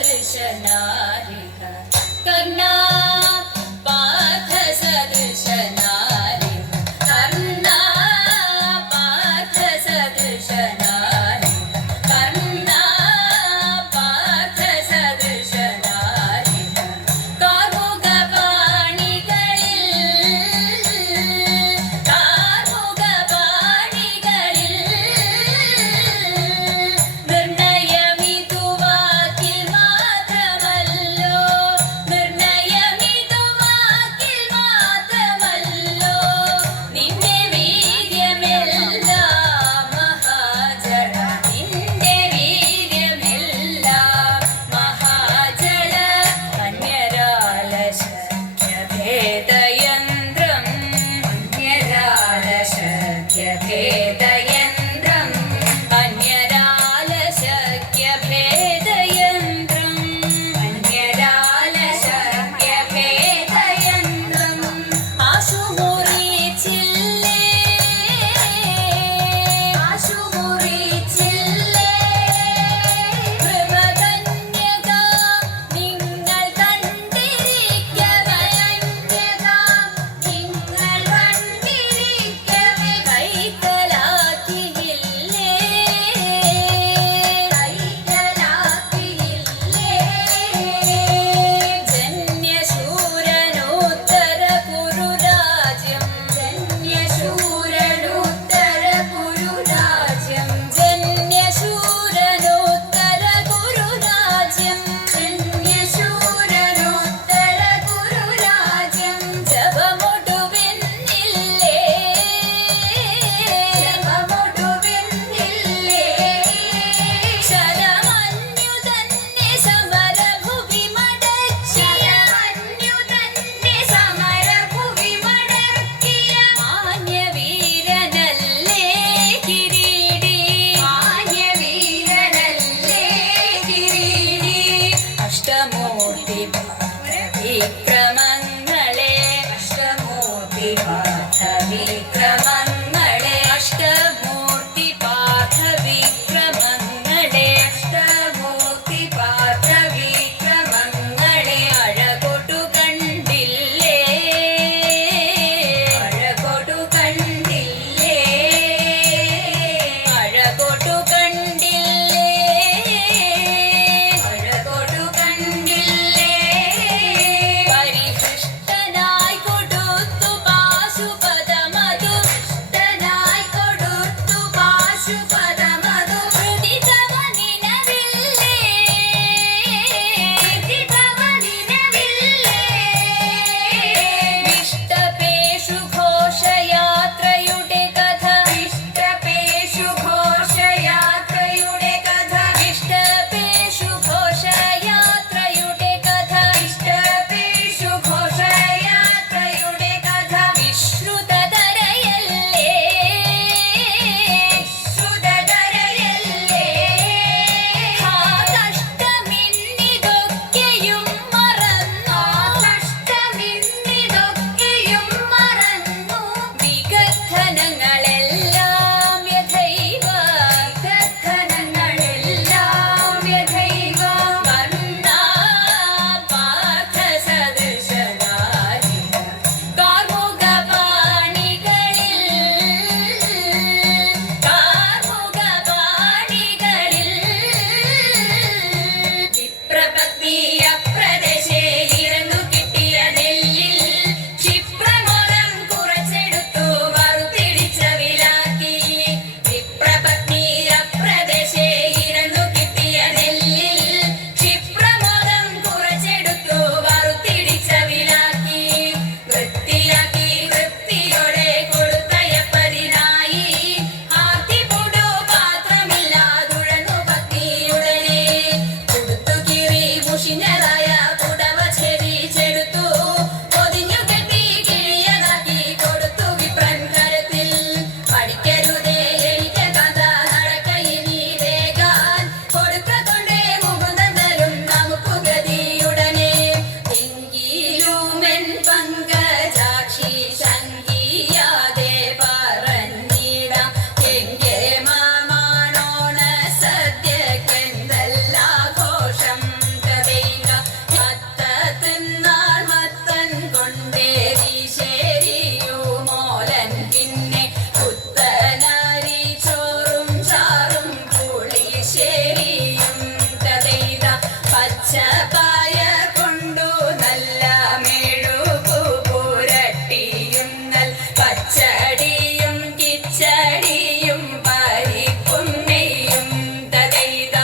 सदृशनारिह कर्णा पार्थ सदृशनारिह कर्णा पार्थ सदृशनारिह कर्णा पार्थ सदृशनारिह വിക്രമങ്ങളെ അഷ്ടമൂർത്തി പാർത്ഥ വിക്രമങ്ങളെ അഷ്ടമൂർത്തി പാർത്ഥ വിക്രമങ്ങളെ അഷ്ടമൂർത്തി പാർത്ഥ വിക്രമങ്ങളെ അഴകൊട്ടു കണ്ടില്ലേ അഴകൊട്ടു കണ്ടില്ലേ അഴകൊട്ടു കണ്ടില്ലേ അഴകൊട്ടു കണ്ടില്ലേ പച്ചപ്പായ കൊണ്ടു നല്ല മെഴുകു പുരട്ടിയും നൽ പച്ചടിയും കിച്ചടിയും പരിപ്പും നെയ്യും തതൈത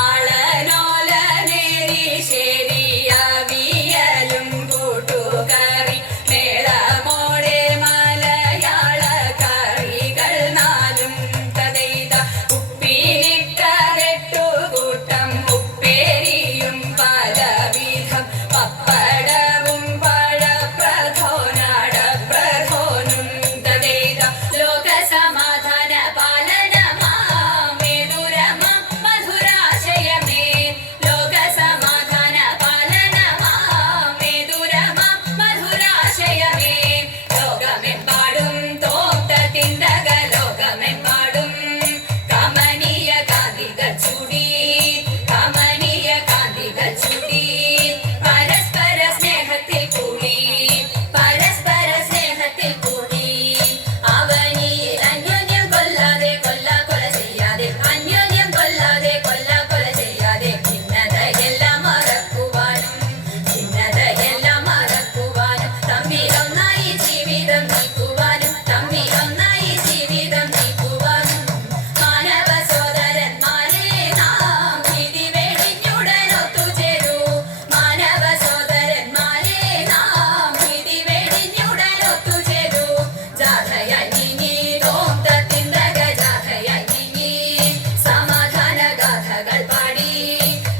ആളനോല നേരി ശരിയാവിയലും കൂട്ടുകറി മേളമോടെ മലയാള കറികൾ നാലും തതൈത ഉപ്പിലിട്ടു കൂട്ടം ഉപ്പേരിയും പലവിധം പപ്പടവും പഴപ്രഥോനാടപ്രഥോനും തതൈത ലോകസമാധാന പാലനമാമേതുരമാം മധുരാശയമേ ലോകസമാധാന പാലനമാമേതുരമാം മധുരാശയമേ ലോകമെമ്പാടും തോട്ടത്തിന്തക ലോകമെമ്പാടും കമനീയ കാന്തികൾ ചൂടി കമനീയ കാന്തികൾ ചൂടി പരസ്പര സ്നേഹത്തിൽ കൂടി പരസ്പര സ്നേഹത്തിൽ കൂടി അവനിൽ അന്യോന്യം കൊല്ലാതെ കൊല ചെയ്യാതെ അന്യോന്യം കൊല്ലാതെ കൊല ചെയ്യാതെ ഭിന്നതയെല്ലാം മറക്കുവാനും ഭിന്നതയെല്ലാം മറക്കുവാനും തമ്മിലൊന്നായി ജീവിതം നീക്കുവാനും തമ്മിലൊന്നായി ജീവിതം നീക്കുവാനും മാനവ സോദരന്മാരെ നാം വിധി വെടിഞ്ഞുടൻ ഒത്തുചേരൂ മാനവ സോദരന്മാരെ നാം വിധി വെടിഞ്ഞുടൻ ഒത്തുചേരൂ ജാഥയായി നീങ്ങി തോന്തത്തിന്തക ജാഥയായി നീങ്ങി സമാധാന ഗാഥകൾ പാടി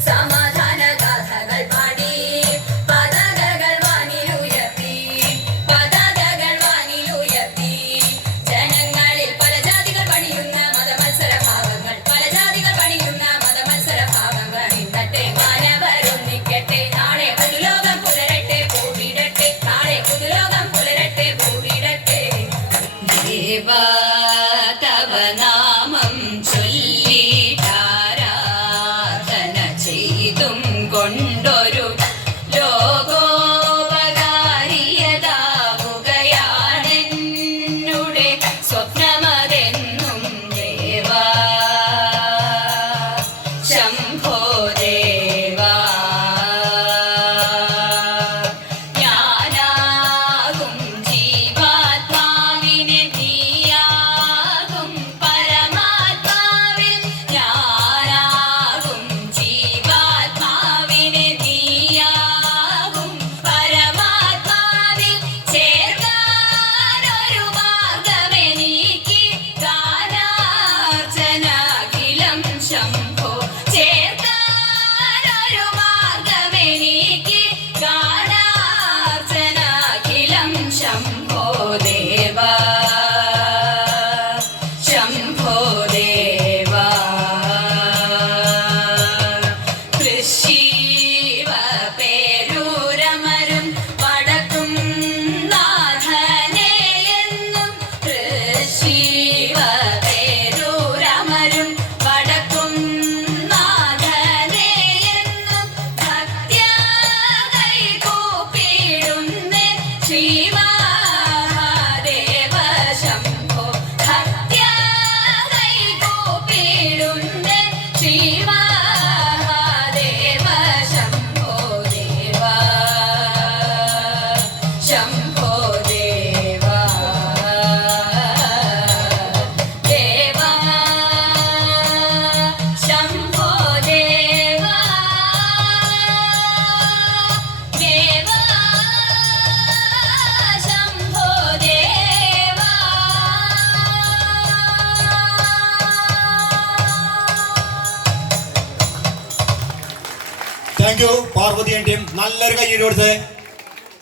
സമാധാന ഗാഥകൾ പാടി പതാകകൾ വാനിലുയർത്തി പതാകകൾ വാനിലുയർത്തി ജനങ്ങളിൽ പല ജാതികൾ പണിയുന്ന മതമത്സരഭാവങ്ങൾ പല ജാതികൾ പണിയുന്ന മതമത്സരഭാവങ്ങൾ ഇന്നത്തെ മാനവരൊന്നിക്കട്ടെ നാളെ പുതുലോകം പുലരട്ടെ പൂവിടട്ടെ നാളെ പുതുലോകം പുലരട്ടെ പൂവിടട്ടെ ദേവാ തവ നാമം ചൊല്ലിട്ടാരാധന ചെയ്തും കൊണ്ടൊരു ലോകോപകാരിയതാവുകയാണെന്നുടെ സ്വപ്നമതെന്നും ദേവാ ശംഭോ ദേവാ ഞാനാകും ജീവാത്മാവിനെ നീയാകും പരമാത്മാവിൽ ഞാനാകും ജീവാത്മാവിനെ നീയാകും പരമാത്മാവിൽ ചേർക്കാനൊരു മാർഗമെനിക്ക് ഗാനാർച്ചനാഖിലം ശംഭോ ചേർക്കാനൊരു മാർഗമെനിക്ക് ഗാനാർച്ചനാഖിലം ശംഭോ ദേവാ ശംഭോ ദേവാ കൃഷീവ പേരൂരമരും വടക്കും നാഥനെ എന്നും കൃഷീവ പേരൂരമരും വടക്കും നാഥനെ എന്നും ഭക്ത്യാ കൈകൂപ്പിടുന്നേ ശ്രീമഹാദേവ ശംഭോ ഭക്ത്യാ കൈകൂപ്പിടുന്നേ ശ്രീമഹാദേവ ശംഭോ ദേവാ ശംഭോ ദേവാ ദേവാ ശംഭോ ദേവാ ദേവാ ശംഭോ ദേവാ താങ്ക് യു പാർവതി ആന്റിയും നല്ലൊരു കൈയ്യടി കൊടുത്തേ.